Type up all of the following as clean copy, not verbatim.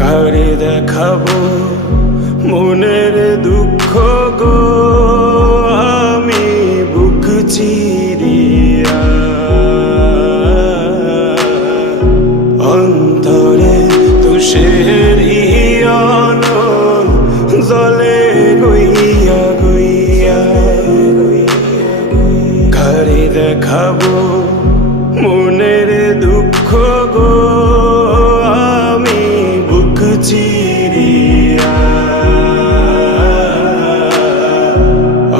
কারে দেখাবো মনের দুঃখ গো, আমি বুক চিরিয়া অন্তরে তুষের ইয়ন জলে গইয়া গইয়া। কারে দেখাবো মনের দুঃখ গো, আমি বুক চিরিয়া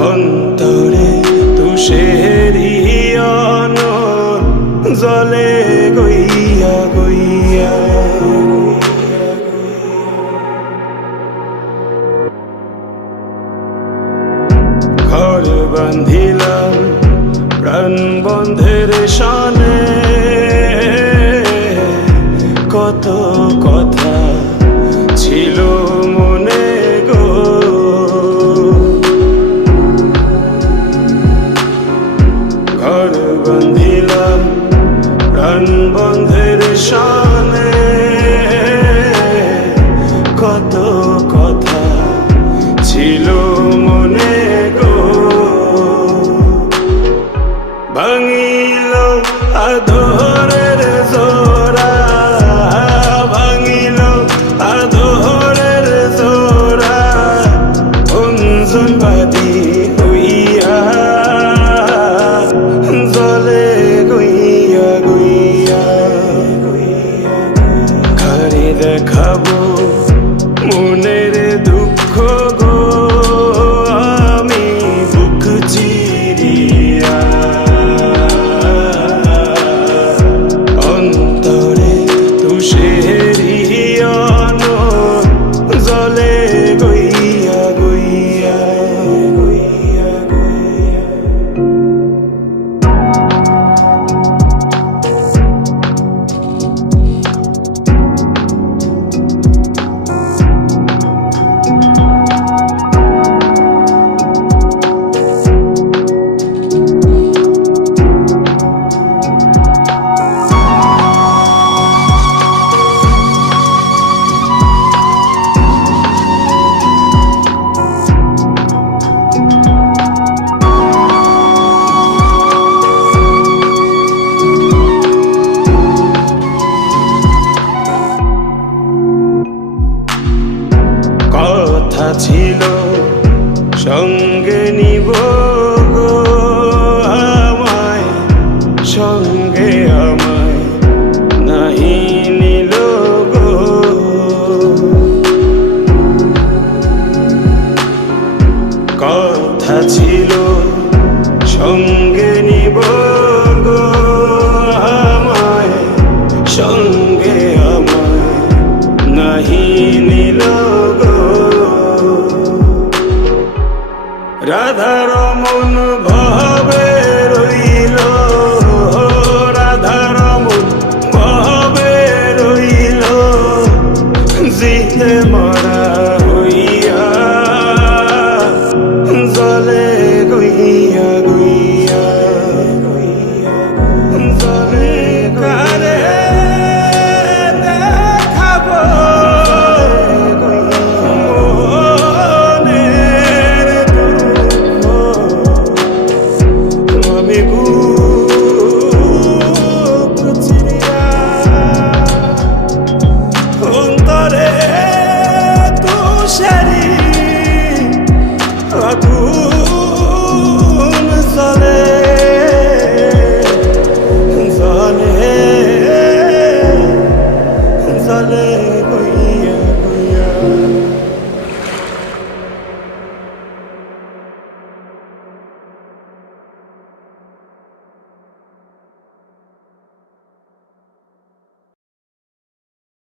অন্তরে তুষের ইয়ন জলে গইয়া গইয়া। ঘর বান্ধিলাম প্রাণ বন্ধের শানে, কত কথা ছিল মনে গো। ঘর বান্ধিলাম প্রাণ বন্ধের শানে, কত কথা ছিল মনে গো। ভাঙিল আদরের জোড়া, ভাঙিল আদরের জোড়া, অঞ্জনবাদী হইয়া জলে গইয়া গইয়া। কারে দেখাবো মনের দুঃখ গো, আমি বুক চিরিয়া অন্তরে তুষের ইয়ন জলে গইয়া গইয়া গইয়া গইয়া। কথা ছিল সঙ্গে নিব গো আমায়, সঙ্গে আমায় নাহি নিল গো। কথা ছিল সঙ্গে নিব গো আমায়, সঙ্গে আমায় নাহি নিল গো। রাধার মন ভাবে রইল, রাধার মন ভাবে রইল, জিতে মরা হইয়া জলে গইয়া গইয়া গইয়া। জলে কারে দেখাবো মনের দুঃখ, আমি বুক চিরিয়া অন্তরে তুষারি আগুন